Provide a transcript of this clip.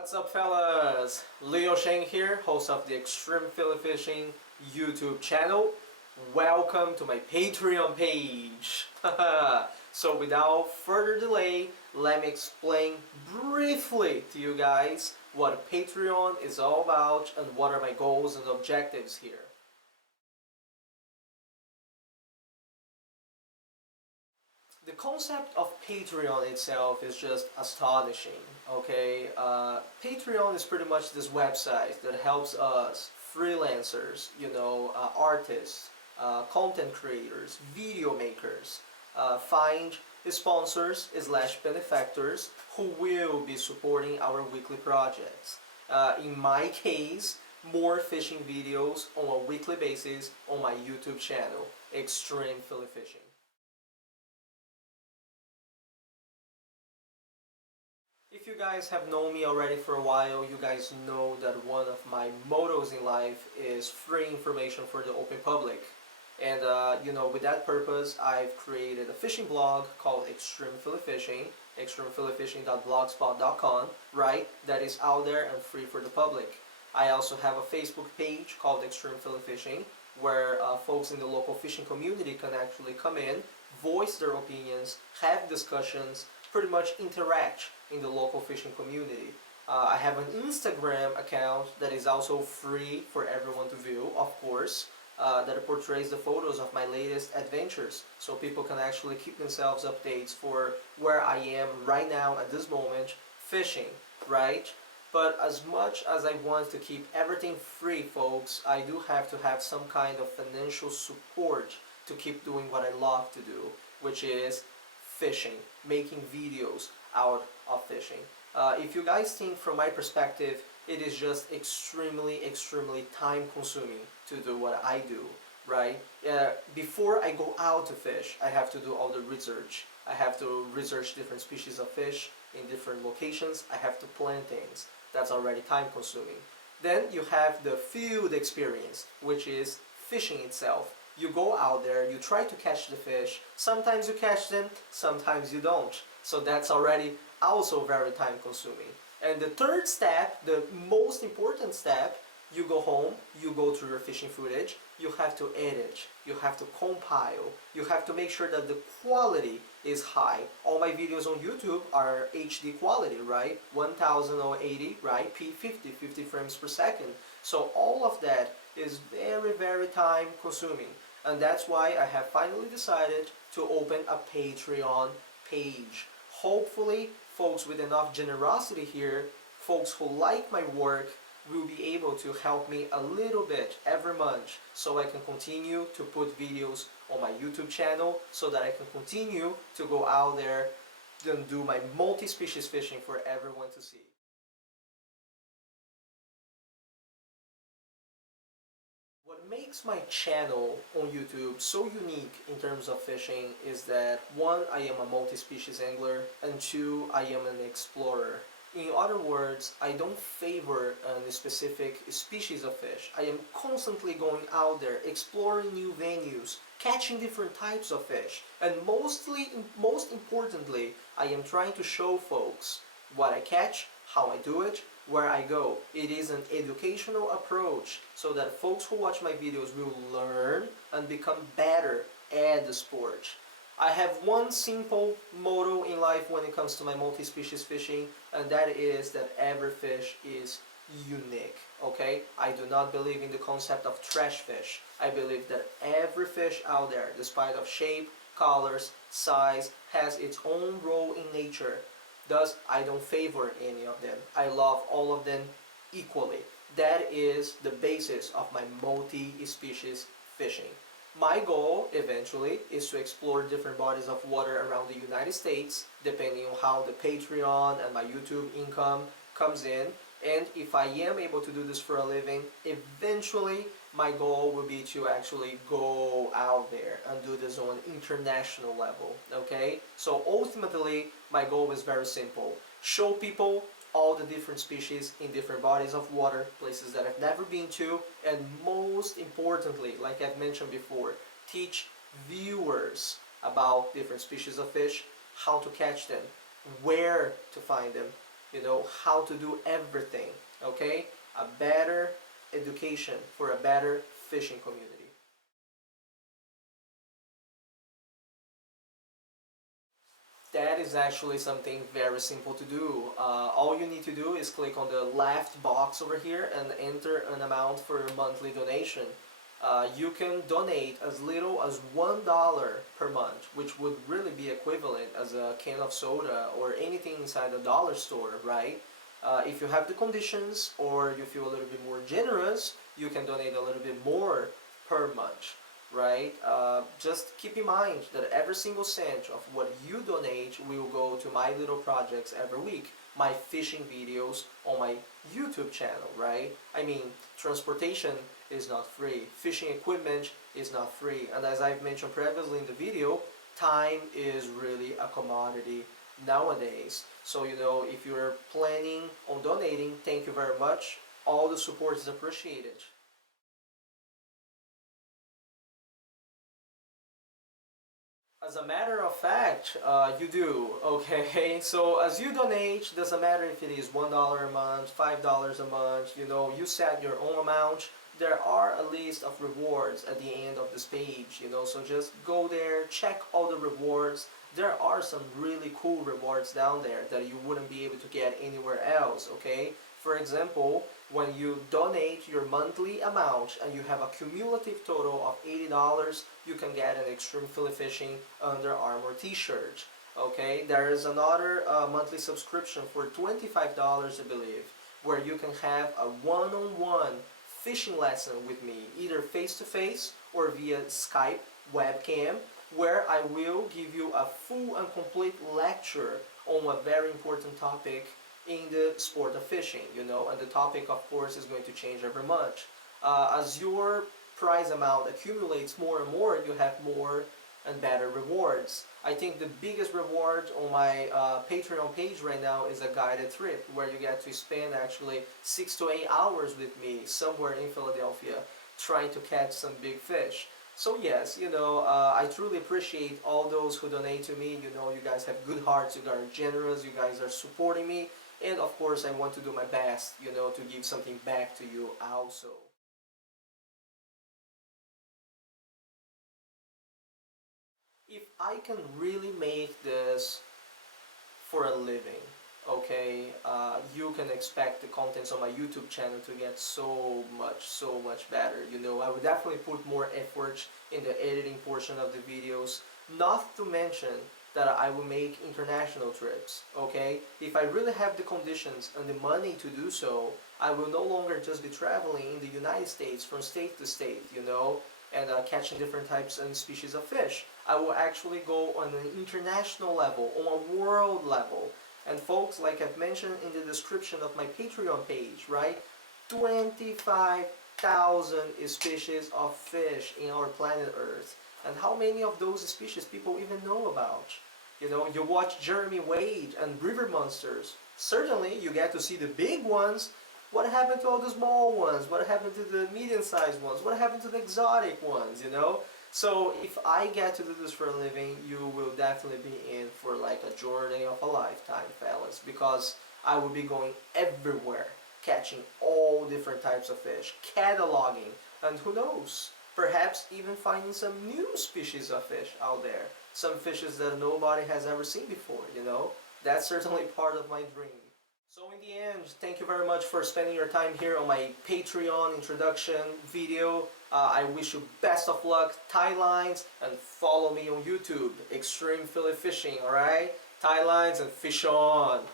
What's up, fellas? Leo Sheng here, host of the Extreme Fillet Fishing YouTube channel. Welcome to my Patreon page. So without further delay, let me explain briefly to you guys what Patreon is all about and what are my goals and objectives here. The concept of Patreon itself is just astonishing, okay? Patreon is pretty much this website that helps us freelancers, artists, content creators, video makers, find sponsors slash benefactors who will be supporting our weekly projects. In my case, more fishing videos on a weekly basis on my YouTube channel, Extreme Fillet Fishing. If you guys have known me already for a while, you guys know that one of my mottos in life is free information for the open public. And with that purpose, I've created a fishing blog called Extreme Fillet Fishing, extremefilletfishing.blogspot.com, right? That is out there and free for the public. I also have a Facebook page called Extreme Fillet Fishing, where folks in the local fishing community can actually come in, voice their opinions, have discussions, pretty much interact in the local fishing community. I have an Instagram account that is also free for everyone to view, of course, that portrays the photos of my latest adventures, so people can actually keep themselves updates for where I am right now at this moment fishing, right? But as much as I want to keep everything free, folks, I do have to have some kind of financial support to keep doing what I love to do, which is fishing, making videos out of fishing. If you guys think from my perspective, it is just extremely time consuming to do what I do, right? Before I go out to fish, I have to do all the research. I have to research different species of fish in different locations. I have to plan things. That's already time consuming. Then you have the field experience, which is fishing itself. You go out there, you try to catch the fish, sometimes you catch them, sometimes you don't. So that's already also very time consuming. And the third step, the most important step, you go home, you go through your fishing footage, you have to edit, you have to compile, you have to make sure that the quality is high. All my videos on YouTube are HD quality, right? 1080, right? P50, 50 frames per second. So all of that is very time consuming. And that's why I have finally decided to open a Patreon page. Hopefully, folks with enough generosity here, folks who like my work, will be able to help me a little bit every month so I can continue to put videos on my YouTube channel, so that I can continue to go out there and do my multi-species fishing for everyone to see. What makes my channel on YouTube so unique in terms of fishing is that, one, I am a multi-species angler, and two, I am an explorer. In other words, I don't favor a specific species of fish. I am constantly going out there, exploring new venues, catching different types of fish, and most importantly, I am trying to show folks what I catch, how I do it, where I go. It is an educational approach so that folks who watch my videos will learn and become better at the sport. I have one simple motto in life when it comes to my multi-species fishing, and that is that every fish is unique, okay? I do not believe in the concept of trash fish. I believe that every fish out there, despite of shape, colors, size, has its own role in nature. Thus, I don't favor any of them. I love all of them equally. That is the basis of my multi-species fishing. My goal, eventually, is to explore different bodies of water around the United States, depending on how the Patreon and my YouTube income comes in. And if I am able to do this for a living, eventually my goal will be to actually go out there and do this on an international level, okay? So ultimately, my goal is very simple. Show people all the different species in different bodies of water, places that I've never been to, and most importantly, like I've mentioned before, teach viewers about different species of fish, how to catch them, where to find them, you know, how to do everything, okay? A better education for a better fishing community. That is actually something very simple to do. All you need to do is click on the left box over here and enter an amount for your monthly donation. You can donate as little as $1 per month, which would really be equivalent as a can of soda or anything inside a dollar store, right? If you have the conditions or you feel a little bit more generous, you can donate a little bit more per month, right? Just keep in mind that every single cent of what you donate will go to my little projects every week, my fishing videos on my YouTube channel, right? I mean, transportation is not free, fishing equipment is not free, and as I've mentioned previously in the video, time is really a commodity nowadays. So, you know, if you're planning on donating, thank you very much. All the support is appreciated. As a matter of fact, you do, okay? So as you donate, doesn't matter if it is $1 a month, $5 a month, you know, you set your own amount. There are a list of rewards at the end of this page, you know, so just go there, check all the rewards. There are some really cool rewards down there that you wouldn't be able to get anywhere else, okay? For example, when you donate your monthly amount and you have a cumulative total of $80, you can get an Extreme Fillet Fishing Under Armour t-shirt. Okay, there is another monthly subscription for $25, I believe, where you can have a one-on-one fishing lesson with me, either face-to-face or via Skype webcam, where I will give you a full and complete lecture on a very important topic in the sport of fishing, you know, and the topic of course is going to change every month. As your prize amount accumulates more and more, you have more and better rewards. I think the biggest reward on my Patreon page right now is a guided trip where you get to spend actually 6 to 8 hours with me somewhere in Philadelphia trying to catch some big fish. So yes, you know, I truly appreciate all those who donate to me. You know, you guys have good hearts, you guys are generous, you guys are supporting me. And of course, I want to do my best, you know, to give something back to you also. If I can really make this for a living, okay, you can expect the contents on my YouTube channel to get so much better. You know, I would definitely put more effort in the editing portion of the videos, not to mention that I will make international trips, okay? If I really have the conditions and the money to do so, I will no longer just be traveling in the United States from state to state, you know, and catching different types and species of fish. I will actually go on an international level, on a world level. And folks, like I've mentioned in the description of my Patreon page, right? 25,000 species of fish in our planet Earth. And how many of those species people even know about? You know, you watch Jeremy Wade and River Monsters. Certainly, you get to see the big ones. What happened to all the small ones? What happened to the medium-sized ones? What happened to the exotic ones, you know? So if I get to do this for a living, you will definitely be in for like a journey of a lifetime, fellas, because I will be going everywhere, catching all different types of fish, cataloging, and who knows, perhaps even finding some new species of fish out there, some fishes that nobody has ever seen before, you know? That's certainly part of my dream. So in the end, thank you very much for spending your time here on my Patreon introduction video. I wish you best of luck, tie lines, and follow me on YouTube, Extreme Fillet Fishing, alright? Tie lines and fish on!